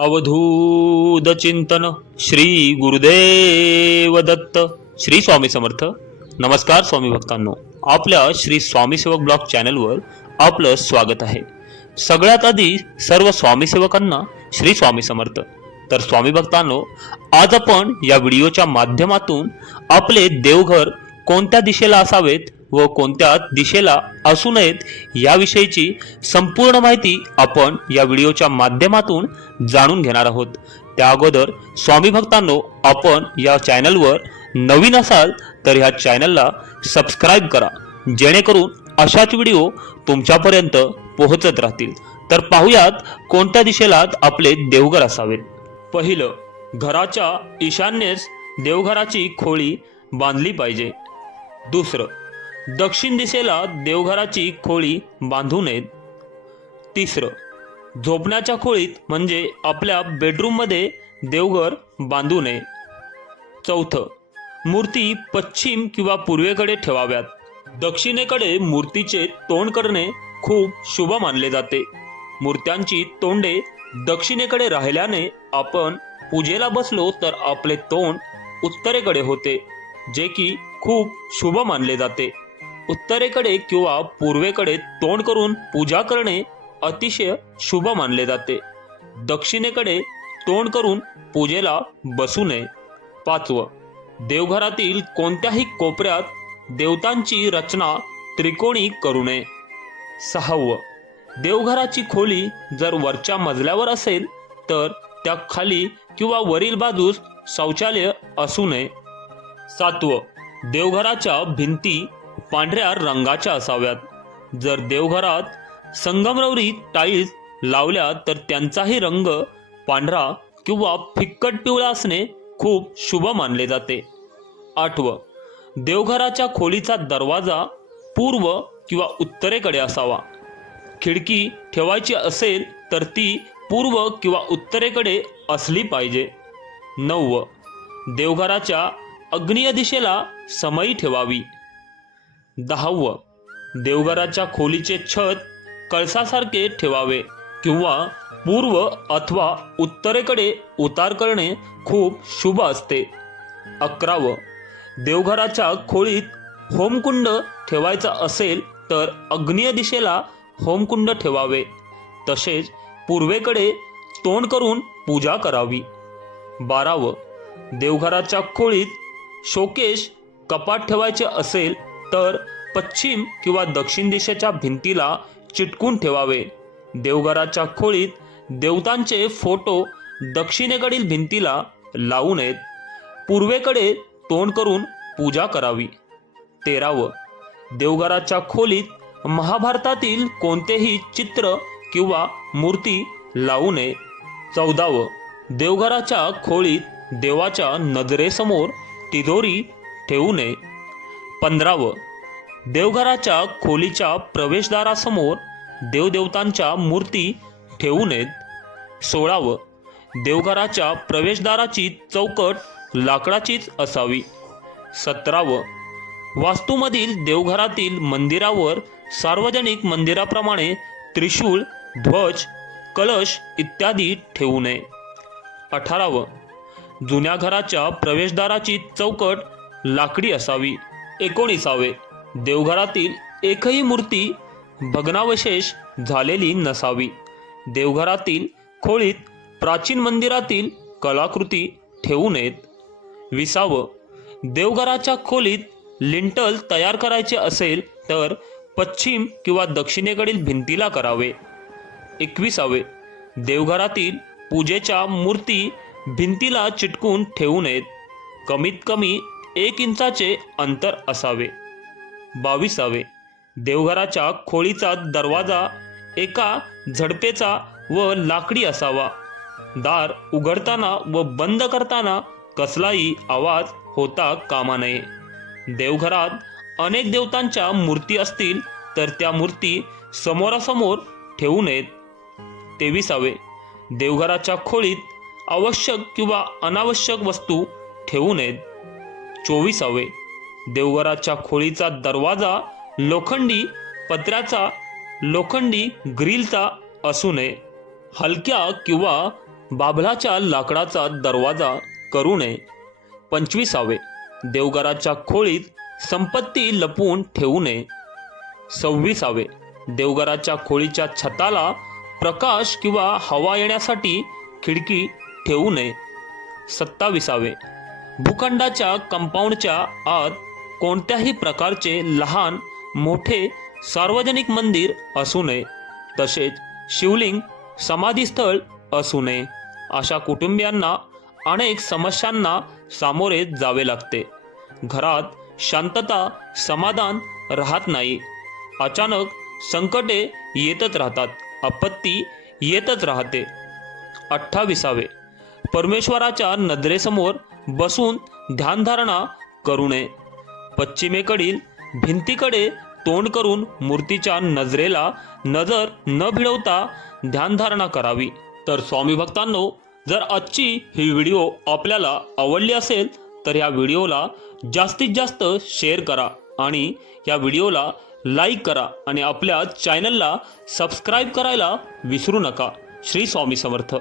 अवधूत चिंतन श्री गुरुदेव दत्त श्री स्वामी समर्थ. नमस्कार स्वामी भक्तांनो. आपल्या श्री स्वामीसेवक ब्लॉग चॅनलवर आपलं स्वागत आहे. सगळ्यात आधी सर्व स्वामीसेवकांना श्री स्वामी समर्थ. तर स्वामी भक्तांनो आज आपण या व्हिडिओच्या माध्यमातून आपले देवघर कोणत्या दिशेला असावेत व कोणत्या दिशेला असू नयेत याविषयीची संपूर्ण माहिती आपण या व्हिडिओच्या माध्यमातून जाणून घेणार आहोत. त्या अगोदर स्वामी भक्तांनो आपण या चॅनलवर नवीन असाल तर ह्या चॅनलला सबस्क्राईब करा. जेणेकरून अशाच व्हिडिओ तुमच्यापर्यंत पोहोचत राहतील. तर पाहुयात कोणत्या दिशेला आपले देवघर असावेत. पहिलं घराच्या ईशान्येस देवघराची खोळी बांधली पाहिजे. दुसरं दक्षिण दिशेला देवघराची खोळी बांधू नयेत तिसरं झोपण्याच्या खोळीत म्हणजे आपल्या बेडरूममध्ये देवघर बांधू नये चौथं मूर्ती पश्चिम किंवा पूर्वेकडे ठेवाव्यात. दक्षिणेकडे मूर्तीचे तोंड करणे खूप शुभ मानले जाते. मूर्त्यांची तोंडे दक्षिणेकडे राहिल्याने आपण पूजेला बसलो तर आपले तोंड उत्तरेकडे होते जे की खूप शुभ मानले जाते. उत्तरेकडे किंवा पूर्वेकडे तोंड करून पूजा करणे अतिशय शुभ मानले जाते. दक्षिणेकडे तोंड करून पूजेला बसू नये. पाचवं देवघरातील कोणत्याही कोपऱ्यात देवतांची रचना त्रिकोणी करू नये. सहावं देवघराची खोली जर वरच्या मजल्यावर असेल तर त्या खाली किंवा वरील बाजूस शौचालय असू नये. सातवं देवघराच्या भिंती पांढऱ्या रंगाच्या असाव्यात. जर देवघरात संगमरवरी टाईल्स लावल्या तर त्यांचाही रंग पांढरा किंवा फिक्कट पिवळा असणे खूप शुभ मानले जाते. आठवं देवघराच्या खोलीचा दरवाजा पूर्व किंवा उत्तरेकडे असावा. खिडकी ठेवायची असेल तर ती पूर्व किंवा उत्तरेकडे असली पाहिजे. नववं देवघराच्या अग्नीय दिशेला समई ठेवावी. दहावं. देवघराच्या खोलीचे छत कळसासारखे ठेवावे किंवा पूर्व अथवा उत्तरेकडे उतार करणे खूप शुभ असते. अकरावं. देवघराच्या खोलीत होमकुंड ठेवायचा असेल तर अग्नीय दिशेला होमकुंड ठेवावे. तसेच पूर्वेकडे तोंड करून पूजा करावी. बारावं. देवघराच्या खोलीत शोकेश कपाट ठेवायचे असेल तर पश्चिम किंवा दक्षिण दिशेच्या भिंतीला चिटकून ठेवावे. देवघराच्या खोळीत देवतांचे फोटो दक्षिणेकडील भिंतीला लावू नयेत. पूर्वेकडे तोंड करून पूजा करावी. तेरावं. देवघराच्या खोलीत महाभारतातील कोणतेही चित्र किंवा मूर्ती लावू नये. चौदावं. देवघराच्या खोलीत देवाच्या नजरेसमोर तिजोरी ठेवू नये. पंधरावं. देवघराच्या खोलीच्या प्रवेशद्वारासमोर देवदेवतांच्या मूर्ती ठेवू नयेत. सोळावं. देवघराच्या प्रवेशद्वाराची चौकट लाकडाचीच असावी. सतरावं. वास्तूमधील देवघरातील मंदिरावर सार्वजनिक मंदिराप्रमाणे त्रिशूळ ध्वज कलश इत्यादी ठेवू नये. अठरावं. जुन्या घराच्या प्रवेशद्वाराची चौकट लाकडी असावी. एकोणीसावे. देवघरातील एकही मूर्ती भग्नावशेष झालेली नसावी. देवघरातील खोलीत प्राचीन मंदिरातील कलाकृती ठेवू नयेत. विसावं. देवघराच्या खोलीत लिंटल तयार करायचे असेल तर पश्चिम किंवा दक्षिणेकडील भिंतीला करावे. एकविसावे. देवघरातील पूजेच्या मूर्ती भिंतीला चिटकून ठेवू नयेत. कमीत कमी एक इंचाचे अंतर असावे. बावीसावे. देवघराच्या खोळीचा दरवाजा एका झडपेचा व लाकडी असावा. दार उघडताना व बंद करताना कसलाही आवाज होता कामा नये. देवघरात अनेक देवतांच्या मूर्ती असतील तर त्या मूर्ती समोरासमोर ठेवू नयेत. तेविसावे. देवघराच्या खोळीत आवश्यक किंवा अनावश्यक वस्तू ठेवू नयेत. चोवीसावे. देवघराच्या खोळीचा दरवाजा लोखंडी पत्र्याचा लोखंडी ग्रिलचा असू नये हलक्या किंवा बाभलाच्या लाकडाचा दरवाजा करू नये पंचवीसावे. देवघराच्या खोळीत संपत्ती लपवून ठेवू नये सव्वीसावे. देवघराच्या खोळीच्या छताला प्रकाश किंवा हवा येण्यासाठी खिडकी ठेवू नये सत्ताविसावे. भूखंडाच्या कंपाऊंडच्या आत कोणत्याही प्रकारचे लहान मोठे सार्वजनिक मंदिर असू नये. तसेच शिवलिंग समाधीस्थळ असू नये. अशा कुटुंबियांना अनेक समस्यांना सामोरे जावे लागते. घरात शांतता समाधान राहत नाही. अचानक संकटे येतच राहतात. आपत्ती येतच राहते. अठ्ठावीसावे. परमेश्वराच्या नजरेसमोर बसून ध्यानधारणा करू नये. पश्चिमेकडील भिंतीकडे तोंड करून मूर्तीच्या नजरेला नजर न भिडवता ध्यानधारणा करावी. तर स्वामी भक्तांनो जर आजची ही व्हिडिओ आपल्याला आवडली असेल तर या व्हिडिओला जास्तीत जास्त शेअर करा आणि या व्हिडिओला लाईक करा आणि आपल्या चॅनलला सबस्क्राईब करायला विसरू नका. श्री स्वामी समर्थ.